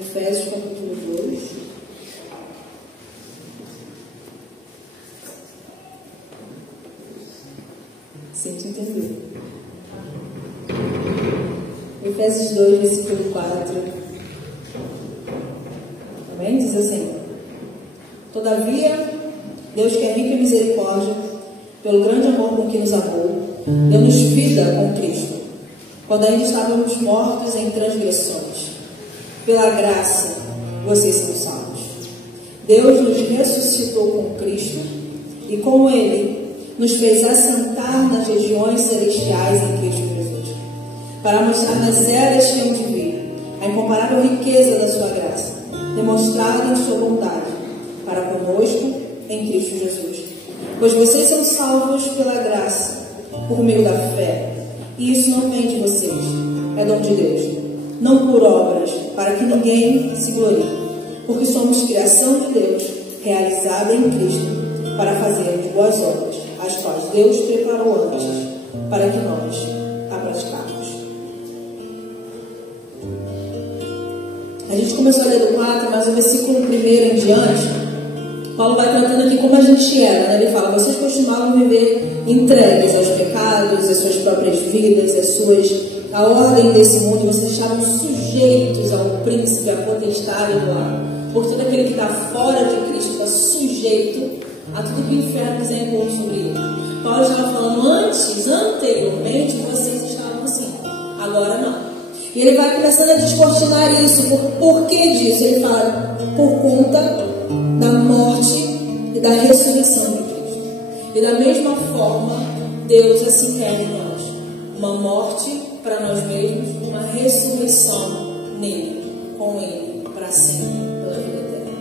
Efésios capítulo 2. Sinto entender. Efésios 2, versículo 4. Amém? Diz assim: Todavia, Deus, que é rico em misericórdia, pelo grande amor com que nos amou, deu-nos vida com Cristo, quando ainda estávamos mortos em transgressões. Pela graça, vocês são salvos. Deus nos ressuscitou com Cristo e com Ele nos fez assentar nas regiões celestiais em Cristo Jesus, para mostrar nas eras que hão de vir a incomparável riqueza da sua graça, demonstrada em sua bondade para conosco em Cristo Jesus. Pois vocês são salvos pela graça, por meio da fé, e isso não vem de vocês, é dom de Deus, não por obras, para que ninguém se glorie, porque somos criação de Deus, realizada em Cristo, para fazermos boas obras, as quais Deus preparou antes, para que nós a praticáramos. A gente começou a ler do 4, mas o versículo 1 em diante, Paulo vai tratando aqui como a gente era, né? Ele fala: vocês costumavam viver entregues aos pecados, às suas próprias vidas, a ordem desse mundo, e vocês estavam sujeitos ao príncipe, à potestade do ar. Por todo aquele que está fora de Cristo está sujeito a tudo que o inferno quiser impor sobre ele. Paulo estava falando anteriormente, vocês estavam assim, agora não. E ele vai começando a descortinar isso. Por que disso? Ele fala: por conta da morte e da ressurreição de Cristo. E da mesma forma, Deus assim quer em nós: uma morte para nós mesmos, uma ressurreição nele, com ele, para sempre, pela vida eterna.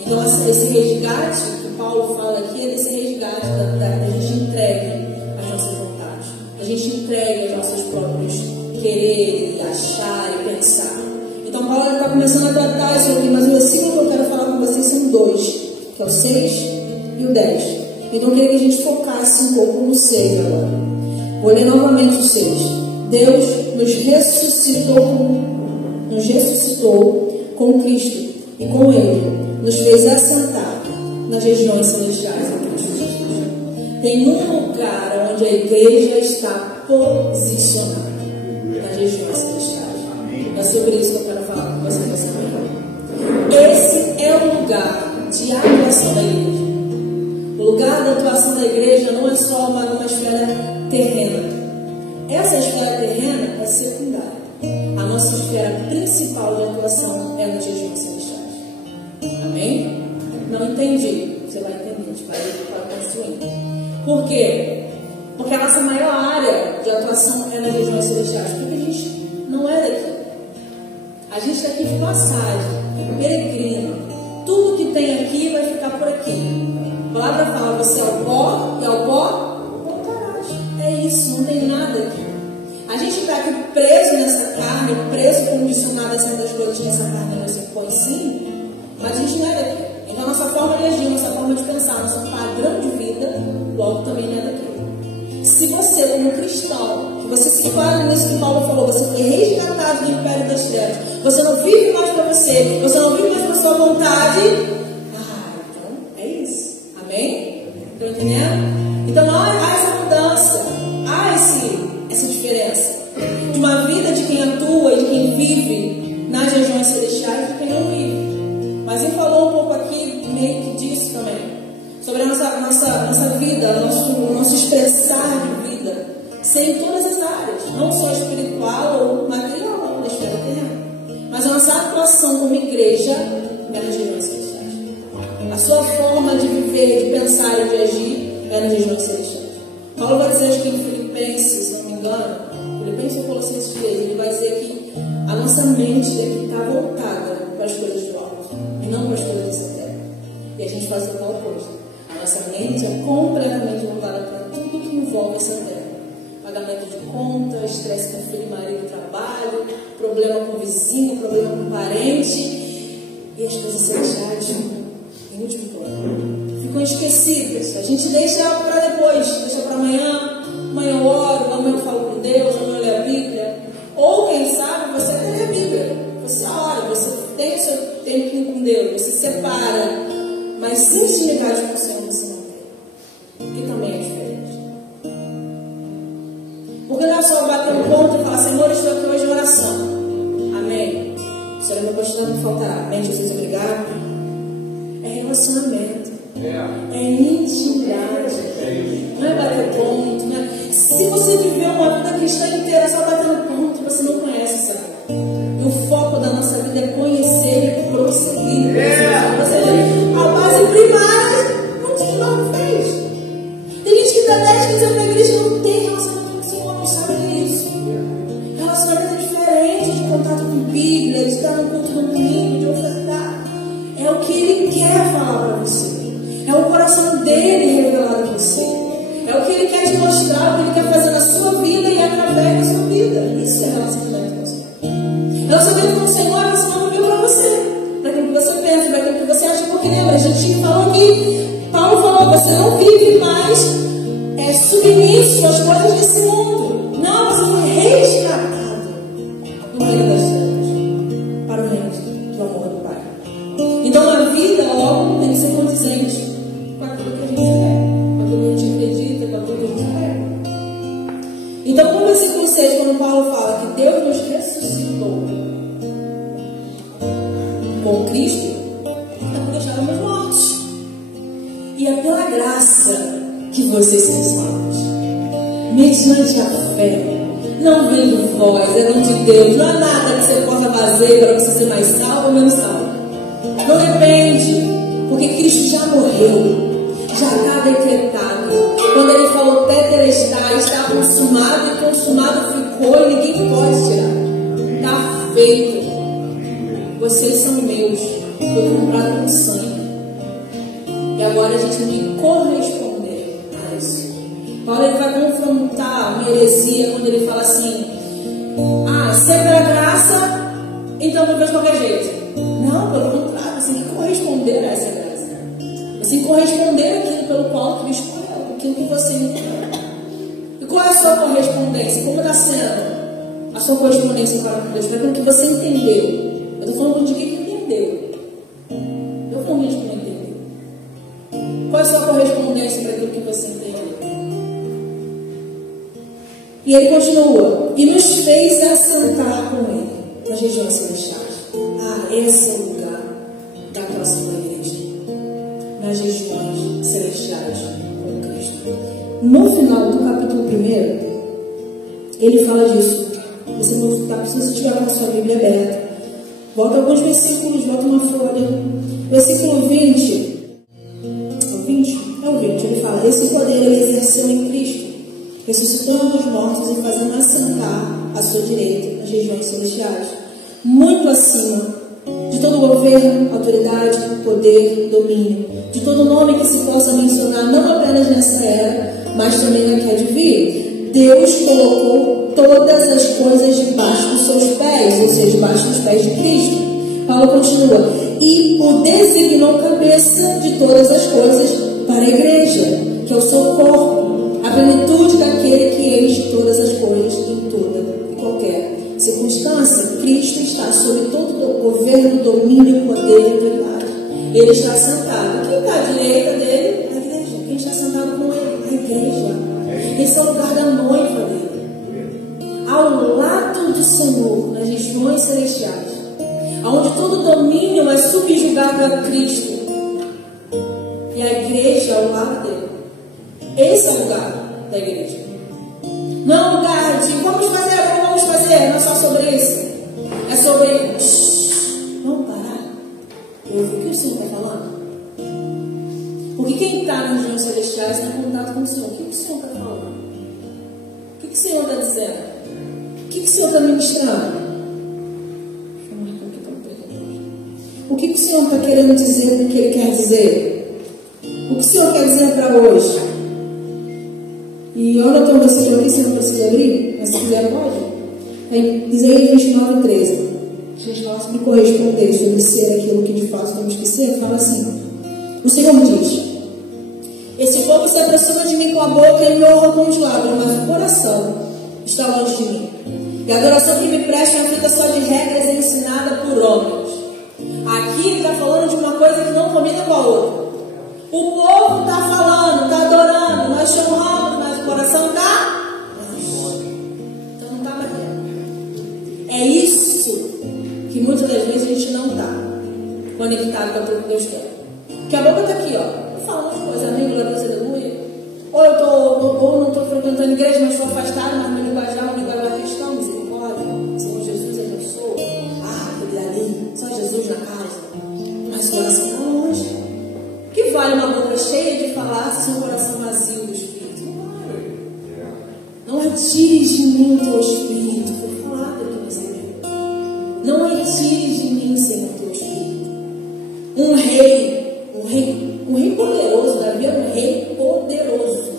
Então, esse resgate que Paulo fala aqui é desse resgate da gente entregue as nossas vontades, a gente entregue os nossos próprios querer, achar e pensar. Então, Paulo está começando a tratar isso aqui, mas o versículo que eu quero falar com vocês são dois, que é o 6 e o 10. Então, eu queria que a gente focasse um pouco no 6 agora. Vou ler novamente o 6. Deus nos ressuscitou com Cristo e com Ele nos fez assentar nas regiões celestiais em Cristo Jesus. Tem um lugar onde a igreja está posicionada, nas regiões celestiais. É sobre isso que eu quero falar com vocês nessa manhã. Esse é o lugar de atuação da igreja. O lugar da atuação da igreja não é só uma esfera terrena. Essa esfera terrena é secundária. A nossa esfera principal de atuação é nas regiões celestiais. Amém? Não entendi. Você vai entender. A gente vai construindo. Por quê? Porque a nossa maior área de atuação é nas regiões celestiais. Porque a gente não é daqui. A gente está aqui de passagem, peregrino. Tudo que tem aqui vai ficar por aqui. A palavra fala: você é o pó, e ao pó voltarás. É isso, não tem nada aqui. A gente está aqui preso nessa carne, preso, condicionado a certas coisas que essa carne nos impõe, sim, mas a gente não é daqui. Então, a nossa forma de agir, nossa forma de pensar, nosso padrão de vida, logo também não é daqui. Se você, como cristão, que você se enquadra nisso que Paulo falou, você foi resgatado do império das trevas, você não vive mais para você não vive mais para sua vontade, então é isso. Amém? Estão entendendo? Então há essa mudança, há essa diferença de uma vida de quem atua e de quem vive nas regiões celestiais e de quem não vive. Mas ele falou um pouco aqui meio que disso também, sobre a nossa vida, nosso expressar de vida, ser em todas as áreas, não só espiritual ou material, na esfera terrena, mas a nossa atuação como igreja é nas regiões celestiais. A sua forma de viver, de pensar e de agir é nas regiões celestiais. Paulo vai dizer, acho que em Filipenses, se não me engano, Filipenses ou Colossenses 3, ele vai dizer que a nossa mente tem que estar voltada para as coisas do alto e não para as coisas dessa terra. E a gente faz o tal oposto. A nossa mente é completamente voltada para tudo que envolve essa terra. Pagamento de conta, estresse com filho, marido, trabalho, problema com o vizinho, problema com o parente, e as coisas celestiais em último plano. Ficam esquecidas. A gente deixa para depois, deixa para amanhã. Amanhã eu oro, amanhã eu falo com Deus, amanhã eu leio a Bíblia. Ou quem sabe você até lê a Bíblia. Você ora, você tem o seu tempinho com Deus, você separa, mas sem intimidade com o Senhor você não tem. Que também é diferente. Porque não é só bater um ponto e falar, Senhor, estou aqui hoje em oração. Amém. O Senhor me continuar me faltará. Amém, Jesus, obrigado. É relacionamento. É intimidade. Não é bater ponto, né? Se você viver uma vida cristã inteira só batendo ponto, você não conhece o Senhor. E o foco da nossa vida é conhecer e prosseguir. Ou seja, a base primária, onde não fez. Tem gente que está 10, 15 anos na igreja e não tem relacionamento com o Senhor, não sabe disso. Relacionamento é diferente de contato com Bíblia, de estar no culto no domingo, de ofertar. É o que Ele quer falar para você. É o coração dele revelado em você. É o que Ele quer te mostrar, o que Ele quer fazer na sua vida e através da sua vida. Isso é relacionamento com o Senhor. Relacionamento com o Senhor é você não viver para você, para aquilo que você pensa, para aquilo que você acha. Porque lembra, a gente falou aqui, Paulo falou, você não vive mais submisso às coisas desse mundo. Não, você foi resgatado do reino das trevas para o reino do amor do Pai. Então a vida logo tem que ser condizente com aquilo que a gente quer, com aquilo que a gente acredita, com aquilo que a gente quer. Então, no versículo 6, quando Paulo fala que Deus nos ressuscitou com Cristo, então porque estávamos mortos. E é pela graça que vocês são salvos. Mediante a fé. Não vem de vós, é dom de Deus. Não há nada que você possa fazer para você ser mais salvo ou menos salvo. Não depende, porque Cristo já morreu. Já está decretado. Quando Ele falou tetelestai, está consumado, e consumado ficou, e ninguém pode tirar. Está feito. Vocês são meus. Foi comprado com sangue. E agora a gente tem que corresponder a isso. Paulo ele vai confrontar a heresia quando ele fala assim: se é pela graça, então não vejo de qualquer jeito. Não, pelo contrário, você tem que corresponder a essa graça. Você tem que corresponder àquilo pelo qual Cristo escolheu, aquilo que você entendeu. E qual é a sua correspondência? Como está sendo a sua correspondência para com Deus? Para aquilo que você entendeu. Eu estou falando de quem entendeu. Eu convido que não entendeu. Qual é a sua correspondência para aquilo que você entendeu? E ele continua: e nos fez assentar com Ele nas regiões celestiais. Esse é o lugar da próxima igreja, nas regiões celestiais com Cristo. No final do capítulo 1, ele fala disso. Você não está, se você estiver com a sua Bíblia aberta, volta alguns versículos, volta uma folha. Versículo 20. É o 20. Ele fala: esse poder ele exerceu em Cristo, ressuscitando os mortos e fazendo assentar à sua direita nas regiões celestiais, muito acima de todo governo, autoridade, poder, domínio, de todo nome que se possa mencionar, não apenas nessa era, mas também na que há de vir. Deus colocou todas as coisas debaixo dos seus pés, ou seja, debaixo dos pés de Cristo. Paulo continua: e o designou cabeça de todas as coisas para a igreja, que é o seu corpo, a plenitude daquele que enche todas as coisas em toda e qualquer circunstância. Cristo está sobre todo o governo, domínio, poder e autoridade. Ele está sentado. Quem está à direita dele? A igreja. Quem está sentado com ele? A igreja. Esse é o lugar da noiva dele. Ao lado do Senhor, nas regiões celestiais, onde todo domínio é subjugado a Cristo. E a igreja ao lado dele. Esse é o lugar da igreja. Não é um lugar de vamos fazer, não vamos fazer, não é só sobre isso. É sobre vamos parar. Ouve o que o Senhor está falando. Porque quem está nas regiões celestiais está em contato com o Senhor. O que o Senhor está falando? O que o Senhor está dizendo? O que o Senhor está ministrando? O que o Senhor está querendo dizer, o que Ele quer dizer? O que o Senhor quer dizer para hoje? E olha o versículo aqui, você não precisa abrir, mas se quiser pode. É em Isaías 29:13. Jesus fala me corresponder sobre ser aquilo que de fato temos que ser. Fala assim: o Senhor diz: esse povo se aproxima de mim com a boca e me honra com os lábios, mas o coração está longe de mim. E a adoração que me presta é uma fita só de regras ensinada por homens. O povo está falando, está adorando, nós chamamos, mas o coração está. Então não está batendo. É isso que muitas das vezes a gente não está conectado com aquilo que Deus quer. Porque a boca está aqui, ó. Falando as coisas, amém, glória a Deus, aleluia. Ou não estou frequentando igreja, mas estou afastado, mas meu linguajar cristão, misericórdia. Senhor Jesus abençoa. Aquele ali, só Jesus na casa. Mas o coração está longe. O que vale uma boca cheia de falar se o coração vazio do Espírito? Não retires de mim o teu Espírito. Foi falado aqui nessa igreja. Não retires de mim, Senhor, o teu Espírito. Um rei poderoso, Davi era um rei poderoso,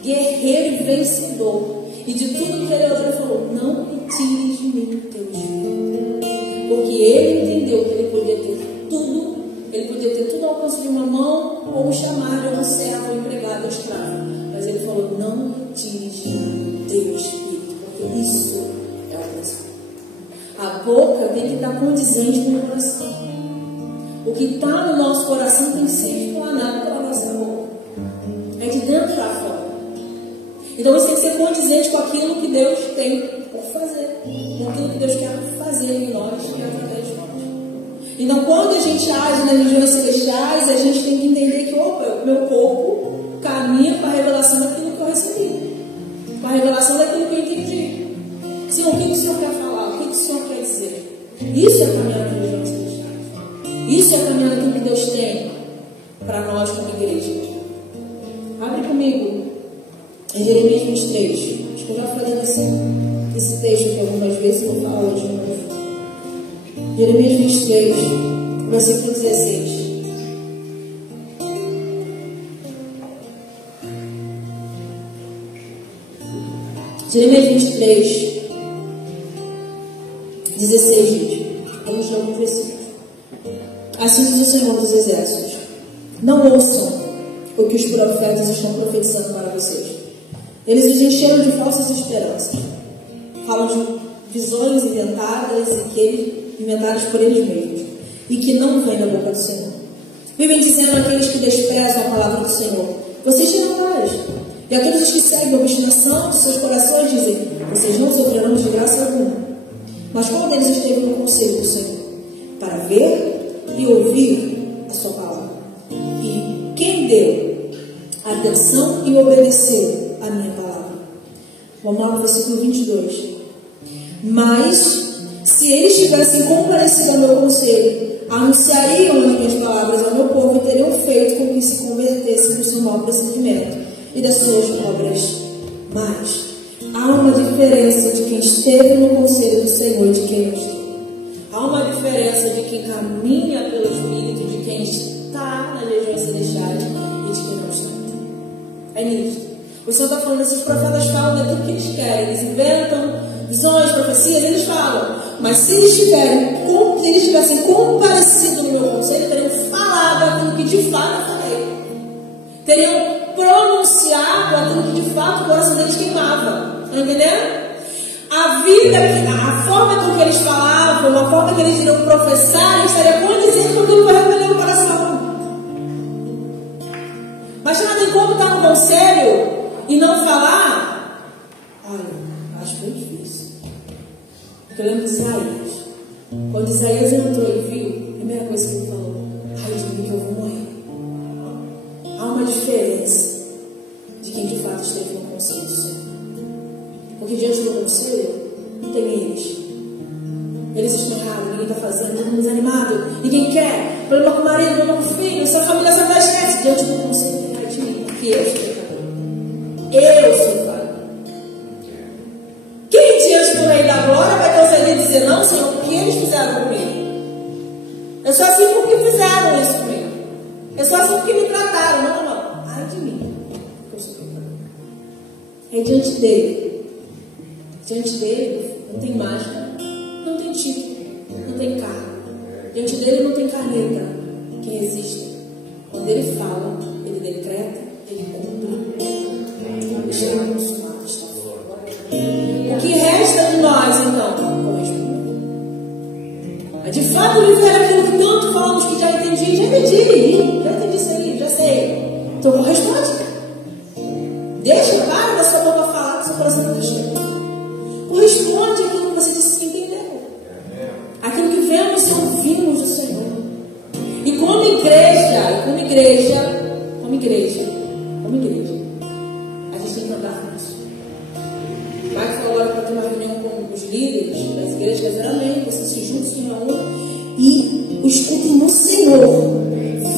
guerreiro e vencedor. E de tudo que ele orou, ele falou: não retires de mim o teu Espírito. Porque ele entendeu que ele podia ter tudo ao alcance de uma mão, ou chamar de um servo, empregado, escravo. Mas ele falou: não retires de mim o teu Espírito, porque isso é o coração. A boca tem que estar condizente com o coração. O que está no nosso coração tem que ser explanado pela nossa boca. É de dentro para fora. Então isso tem que ser condizente com aquilo que Deus tem por fazer, com aquilo que Deus quer fazer em nós e através de nós. Então quando a gente age nas regiões celestiais, a gente tem que entender que o meu corpo caminha para a revelação daquilo que eu recebi, para a revelação daquilo que eu entendi. Senhor, o que o Senhor quer falar? O que o Senhor quer dizer? Isso é caminhar nas regiões celestiais. Isso é caminhar naquilo que Deus tem para nós como igreja. Abre comigo em Jeremias 23. Acho que eu já falei esse texto aqui algumas vezes, vou falar hoje de novo. Jeremias 23, versículo 16. Jeremias 23, 16 diz: vamos ler o versículo. Assim diz o Senhor dos Exércitos: não ouçam o que os profetas estão profetizando para vocês. Eles os encheram de falsas esperanças. Falam de visões inventadas por eles mesmos e que não vêm da boca do Senhor. Vivem dizendo àqueles que desprezam a palavra do Senhor: vocês serão paz. E a todos os que seguem a obstinação de seus corações dizem: vocês não sofrerão de graça alguma. Mas qual deles esteve no conselho do Senhor para ver e ouvir a sua palavra? E quem deu atenção e obedeceu a minha palavra? Vamos lá no versículo 22. Mas se eles tivessem comparecido ao meu conselho, anunciariam as minhas palavras ao meu povo e teriam feito com que se convertessem do seu mau procedimento e das suas obras. Mas há uma diferença de quem esteve no conselho do Senhor e de quem não esteve. Há uma diferença de quem caminha pelo Espírito, de quem está nas regiões celestiais e de quem não está. É nisso. O Senhor está falando, esses profetas falam daquilo que eles querem. Eles inventam visões, profecias, eles falam. Mas se eles tivessem comparecido no meu conselho, teriam falado aquilo que de fato eu falei. Teriam pronunciado aquilo que de fato o coração deles queimava. Está entendendo? A forma com que eles falavam, a forma que eles iriam professar, estaria condizente com aquilo que eu revelei no coração. Mas não tem como estar no conselho e não falar. Olha, acho bem difícil. Porque eu lembro de Isaías. Quando Isaías entrou e viu, a primeira coisa que ele falou: ai de mim que eu vou morrer. Há uma diferença de quem de fato esteve no conselho do Senhor. Porque diante do conselho, não tem eles. Eles estão errados, ninguém está fazendo, todo mundo desanimado, ninguém quer, problema com o marido, problema com o filho, sua família só está esquece. Diante do conselho, tem de mim, porque eu sou pecador. Eu sou falho. Quem diante do Rei da Glória vai ter ousadia de dizer: não, Senhor, porque eles fizeram comigo? Eu sou assim porque fizeram isso comigo. Eu sou assim porque me trataram. Não. Ai de mim, porque eu sou pecador. É diante dele. Diante dele não tem mágica, não tem título, não tem carro. Diante dele não tem caneta que resista. Quando ele fala, ele decreta, ele cumpre. Está consumado, está fora. O que resta de nós, então? Corresponder. De fato, viver aquilo que tanto falamos que já entendi isso aí, já sei. como igreja, a gente tem que andar com isso. O Marcos falou agora para ter uma reunião com os líderes das igrejas, amém, vocês se juntam, se reúnem e escutem no Senhor.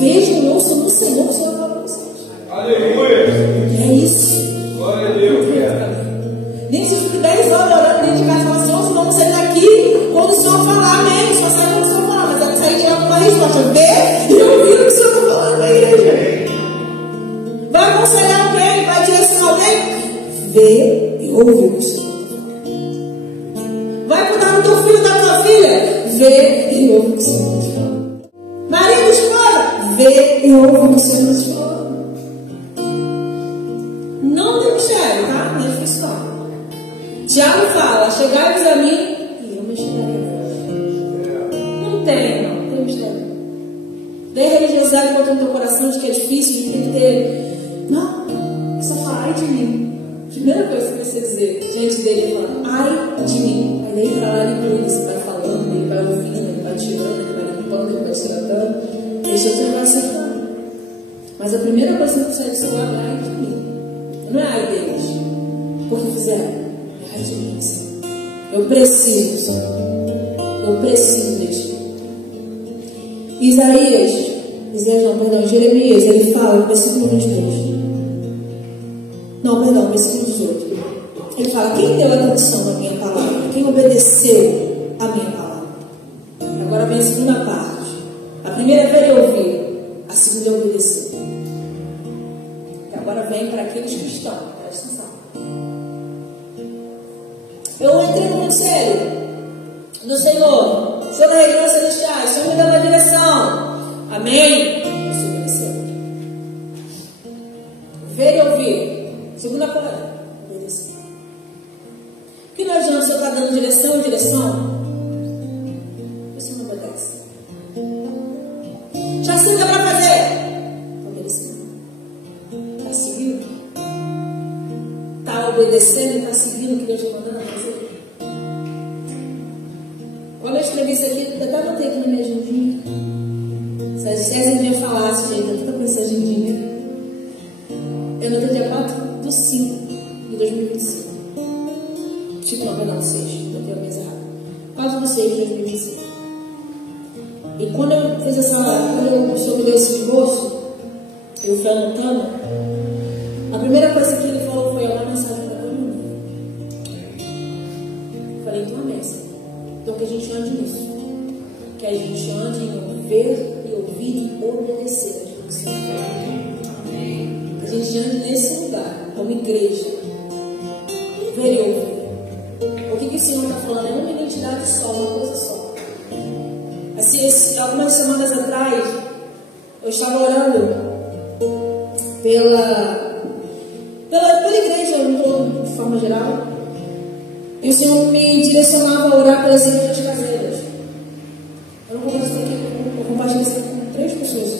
Vejam e ouçam no Senhor o Senhor fala para vocês. Aleluia! É isso. Glória a Deus. Nem se eu fico 10 horas orando dentro de casa e falar, Senhor, senão você está aqui quando o Senhor falar, amém. Só sai quando o Senhor falar, mas ela sair de lá com uma resposta, ver e ouvir o que o Senhor está falando na igreja. Vai aconselhar alguém, vai direcionar alguém, ver e ouvir o que o Senhor está falando. Vai cuidar do teu filho, da tua filha, ver e ouvir o que o Senhor está falando. Marido, esposa, ver e ouvir o que o Senhor está falando. Não tem mistério, tá? Não é difícil não. Tiago fala, chegai-vos a mim e eu me chegarei a vós. Não tem mistério. Tem religiosidade que no teu coração de que é difícil, de que ter. Não, só fala, ai de mim. Primeira coisa que você dizer diante dele falando, ai de mim. Aí daí pra lá ele vai falando, ele vai ouvindo, ele vai tirando, ele vai limpando, ele vai se tratando. Deixa você vai acertando. Mas a primeira coisa que você sai do seu lado é ai de mim. Não é ai deles. Porque fizeram. É ai de mim. Eu preciso, Senhor. Eu preciso de ti. Jeremias, ele fala no versículo 23. Não, perdão, versículo 18. Ele fala, quem deu atenção à minha palavra? Quem obedeceu à minha palavra? Agora vem a segunda parte. A primeira veio ouvir, a segunda é obedecer. E agora vem para aqueles que estão. Presta atenção. Eu entrei no conselho do Senhor, sobre as regiões celestiais, o Senhor me deu uma direção. Amém? Você obedeceu. Ver e ouvir. Segunda coisa, obedecer. Porque não adianta o Senhor estar dando direção, você não obedece. Já sei o que é para fazer. Obedecer. Está seguindo? Está obedecendo e está seguindo o que Deus está mandando fazer? Quando eu escrevi isso aqui, eu até botei aqui na minha agendinha. Se a agendinha falasse, gente, eu estou com essa agendinha. Eu anotei dia 4/5/2025. Tipo, não, perdão, 6. Eu tenho a mesa errada. 4/6/2025. E quando eu fiz quando eu soube desse esboço, eu fui anotando. A primeira coisa que ele falou foi uma mensagem da coluna. Eu falei, então amém, Senhor. Então que a gente ande nisso. Que a gente ande em ver e ouvir e obedecer aquilo que o Senhor quer. Que a gente ande nesse lugar, como igreja. Ver e ouvir. O que o Senhor está falando é uma identidade só, uma coisa só. Assim, algumas semanas atrás, eu estava orando pela igreja, de forma geral. E o Senhor me direcionava a orar pelas igrejas caseiras. Eu não compartilhei isso com 3 pessoas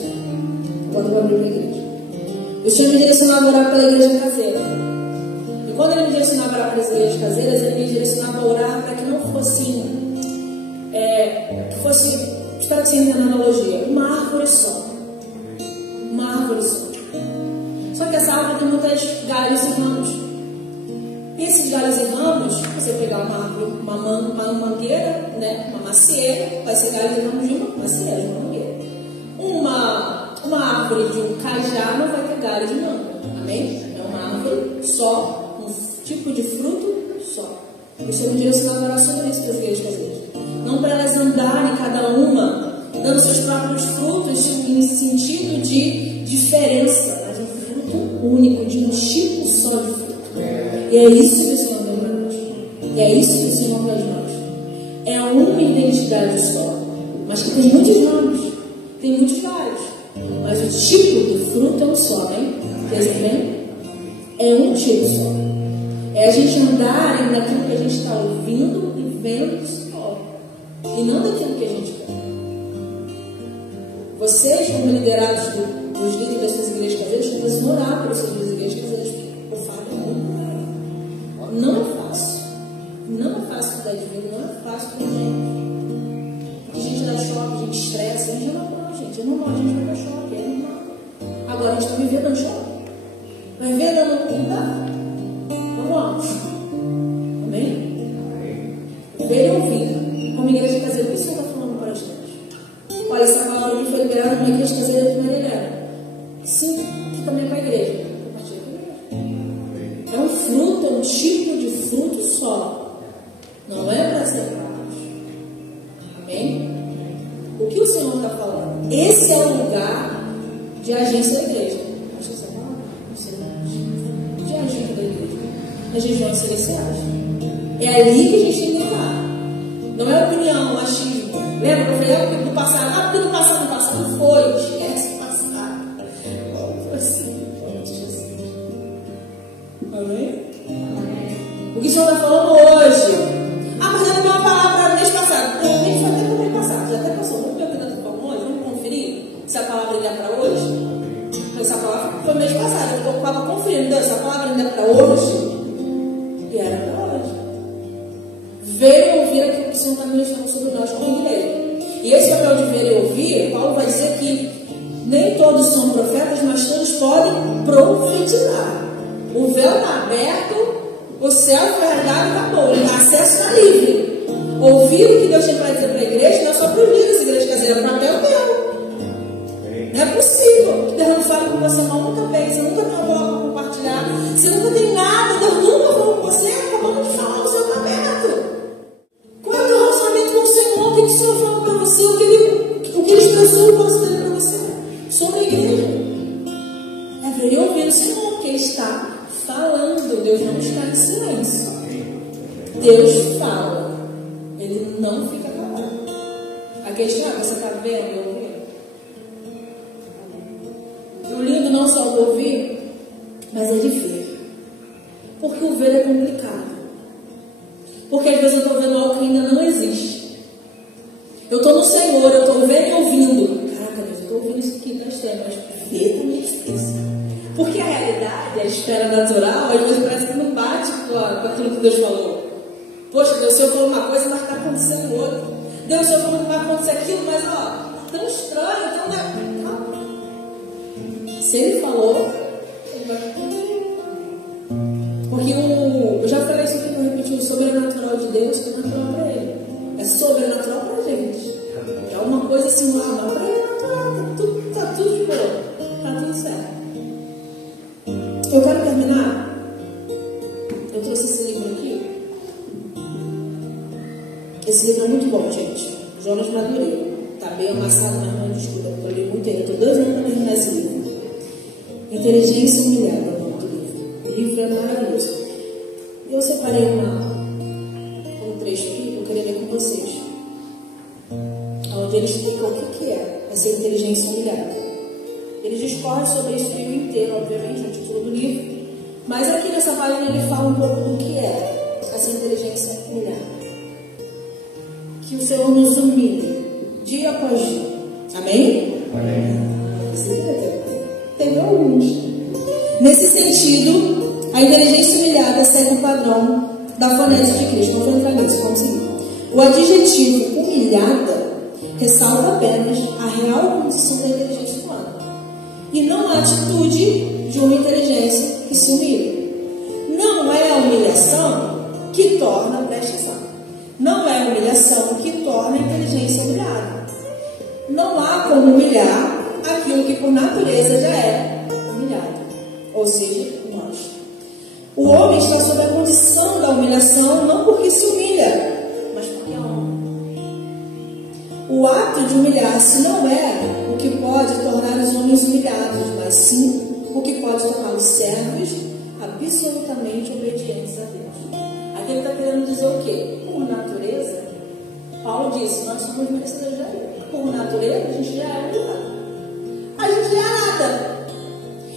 quando eu abri a igreja. O Senhor me direcionava a orar pela igreja caseira. E quando Ele me direcionava a orar pelas igrejas caseiras, Ele me direcionava a orar para que não fosse, espero que você entenda a analogia, uma árvore só. Uma árvore só. Só que essa árvore tem muitas galhos e ramos. E esses galhos e ramos, você pegar uma árvore, uma mangueira, né, uma macieira, vai ser galhos e ramos de uma macieira, de uma mangueira. Uma árvore de um cajá não vai ter galho de manga. Amém? É uma árvore só, um tipo de fruto só. O Senhor me direcionou a orar sobre isso para as igrejas caseiras. Não para elas andarem cada uma, dando seus próprios frutos em sentido de diferença, mas um fruto único, de um tipo só de fruto. E é isso que o Senhor deu para nós. E é isso que o Senhor deu para nós. É uma identidade só, mas que tem muitos nomes, tem muitos galhos. Mas o tipo do fruto é um só, hein? Vocês bem? É um tipo só. É a gente andar naquilo que a gente está ouvindo e vendo do Senhor. E não daquilo que a gente quer. Vocês, como liderados dos líderes das suas igrejas caseiras, precisam orar pelas suas igrejas caseiras. Eu falo muito. Não é fácil. Não é fácil cuidar de vida, não é fácil para a gente. A gente dá choque, a gente estressa, a gente não é normal, gente. É normal, a gente vai dar choque, é normal. Agora a gente vai viver dando choque. Vai viver dando lugar. Vamos. Amém? Ver e ouvir. Como igreja caseira, o que o Senhor está falando para a gente? Olha, essa palavra aqui foi liberada numa igreja caseira de Marília. Sim, que também é para a igreja. É um fruto, é um tipo de fruto só. Não é para separarmos. Amém? O que o Senhor está falando? Esse é o lugar de agência da igreja. Acho que essa palavra não sei mais. De agência da igreja. Nas regiões celestiais. É ali que a gente tem que levar. Não é opinião, achismo. Lembra? Eu falei, porque no passado. Porque no passado foi. Esquece o passado. Foi assim. Amém? O que o Senhor está falando hoje? Mas eu dei uma palavra mês passado. De repente foi até para o mês passado. Já até passou. Vamos ver o que eu estou falando hoje? Vamos conferir se a palavra ainda é para hoje? Essa palavra foi mês passado. Eu estava conferindo. Essa palavra ainda é para hoje? E era para hoje. Ver e ouvir aquilo que o Senhor está ministrando sobre nós como igreja. E esse papel de ver e ouvir, Paulo vai dizer que nem todos são profetas, mas todos podem profetizar. O véu está aberto, o céu foi rasgado e acabou. O acesso está livre. Ouvir o que Deus tem para dizer para a igreja não é só para os líderes, igreja caseira, para até o teu. Não é possível que Deus não fale com você mal nunca bem. Você nunca tem uma palavra para compartilhar. Você nunca tem nada. Deus nunca falou com você. Acabamos de falar, o céu está aberto. Qual é o teu relacionamento com o Senhor? O que o Senhor falou para você? O que Ele expressou o nosso Deus para você? Sobre a igreja. É ver e ouvir o Senhor, porque Ele está falando. Deus não está em silêncio. Deus fala. Ele não fica calado. A questão é, você está vendo e ouvindo? O lindo não só de ouvir, mas é de ver. Porque o ver é complicado. Porque às vezes eu estou vendo algo que ainda não existe. Eu estou no Senhor, eu estou vendo e ouvindo. Caraca, Deus, eu estou ouvindo isso aqui, mas ver também é difícil. Porque a realidade, a esfera natural, às vezes parece que não bate com aquilo que Deus falou. Poxa, Deus, o Senhor falou uma coisa, mas está acontecendo outra. Deus, o Senhor falou que vai acontecer aquilo, mas tão estranho, tão... Calma. Se Ele falou, Ele vai acontecer. Porque eu já falei isso aqui, eu repeti, o sobrenatural de Deus é natural para Ele. É sobrenatural para a gente. É uma coisa assim, mas para Ele é natural. Está tudo de boa. Está tudo certo. Eu quero terminar. Eu trouxe esse livro aqui. Esse livro é muito bom, gente. Jonas Madureira. Está bem amassado na mão de estudo. Eu li muito ele. Estou 2 anos para terminar esse livro. Inteligência Humilhada é o nome do livro. O livro é maravilhoso. Eu separei um trecho aqui que eu queria ler com vocês. Onde ele explica o que é essa inteligência humilhada. Ele discorre sobre isso o livro inteiro, obviamente, é o título do livro. Mas aqui nessa página ele fala um pouco do que é essa inteligência humilhada. Que o Senhor nos humilhe dia após dia. Amém? Amém. Tem alguns. Nesse sentido, a inteligência humilhada segue o padrão da fonese de Cristo. Não vou entrar nisso, vamos seguir. O adjetivo humilhada ressalta apenas a real condição da inteligência humana. E não a atitude de uma inteligência que se humilha. Não é a humilhação que torna, presta atenção, não é a humilhação que torna a inteligência humilhada. Não há como humilhar aquilo que por natureza já é humilhado. Ou seja, nós. O homem está sob a condição da humilhação não porque se humilha, mas porque ama. O ato de humilhar-se não é o que pode tornar os homens humilhados, mas sim o que pode torná-los servos absolutamente obedientes a Deus. Aqui ele está querendo dizer o quê? Por natureza, Paulo disse, nós somos merecedores de Deus. Por natureza, a gente já é humilhado. A gente já é nada.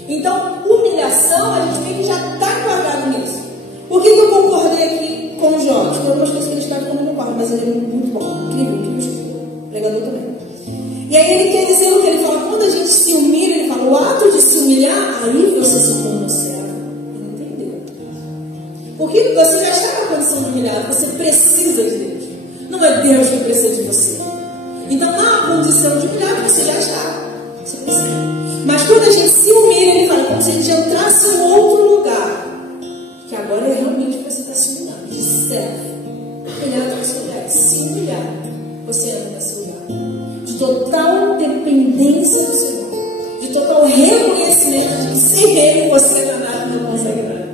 Então, humilhação, a gente tem que já estar enquadrado nisso. Por que eu concordei aqui com o Jorge? Tem algumas coisas que ele está ficando no quarto, mas ele é muito bom, incrível, pregador também. E aí ele quer dizer o que ele fala, quando a gente se humilha, ele fala, o ato de se humilhar, aí você se torna servo. Ele entendeu? Porque você já está na condição de humilhar, você precisa de Deus. Não é Deus que precisa de você. Então, na condição de humilhar, você já está. Você precisa. Mas quando a gente se humilha, ele fala como se a gente entrasse em outro lugar. Que agora é realmente você está se humilhando. De serve. Humilhar nesse lugar. Se humilhar. Você entra nesse lugar. De total dependência do Senhor. De total reconhecimento de sem Ele você não é nada, não consegue nada.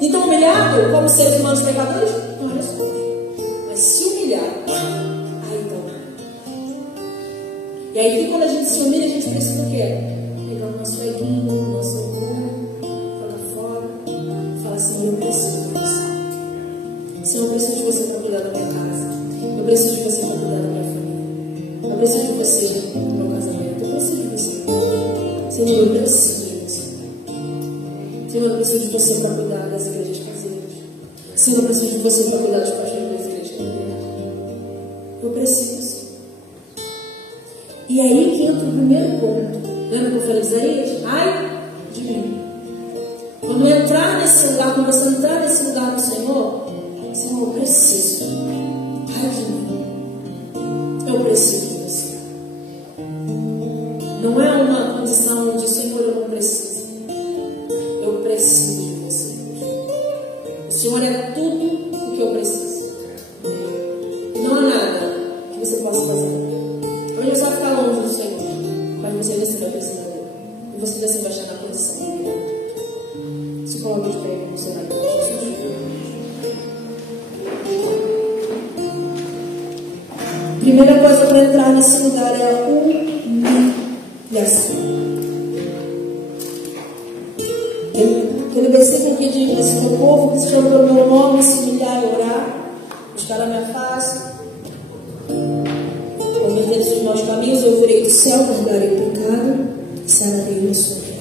Então, humilhado, como seres humanos pecadores, não é só. Mas se humilhar, aí então. E aí, quando a gente se humilha, a gente precisa o quê? Pegar o nosso eguinho, o nosso orgulho, jogar fora, falar assim: eu preciso de você. Senhor, eu preciso de você para cuidar da minha casa. Eu preciso de você para cuidar da minha família. Eu preciso de você no meu casamento. Eu preciso de você. Senhor, eu preciso de você. Senhor, eu preciso de você para cuidar das igrejas caseiras. Senhor, eu preciso de você para cuidar dos pastores das igrejas caseiras. Eu preciso. E aí que entra o primeiro ponto. Lembra que eu falei de Isaías? Ai de mim. Quando eu entrar nesse lugar, quando você entrar nesse lugar do Senhor, Senhor, eu preciso. Ai de mim. Eu preciso de você. Não é uma condição de Senhor, eu não preciso. Eu preciso de você. O Senhor é tudo o que eu preciso. E não há nada que você possa fazer. Hoje você vai ficar longe do Senhor, mas você ainda vai precisar dele. E você ainda vai estar na condição de vida. Se coloque de pé no seu lado. Primeira coisa para entrar nesse lugar é a humilhação. Aquele versículo que diz: se o povo que se chama pelo meu nome se humilhar e orar, buscar a minha face, converter-se dos maus caminhos, eu virei do céu, perdoarei o pecado e sararei a sua terra.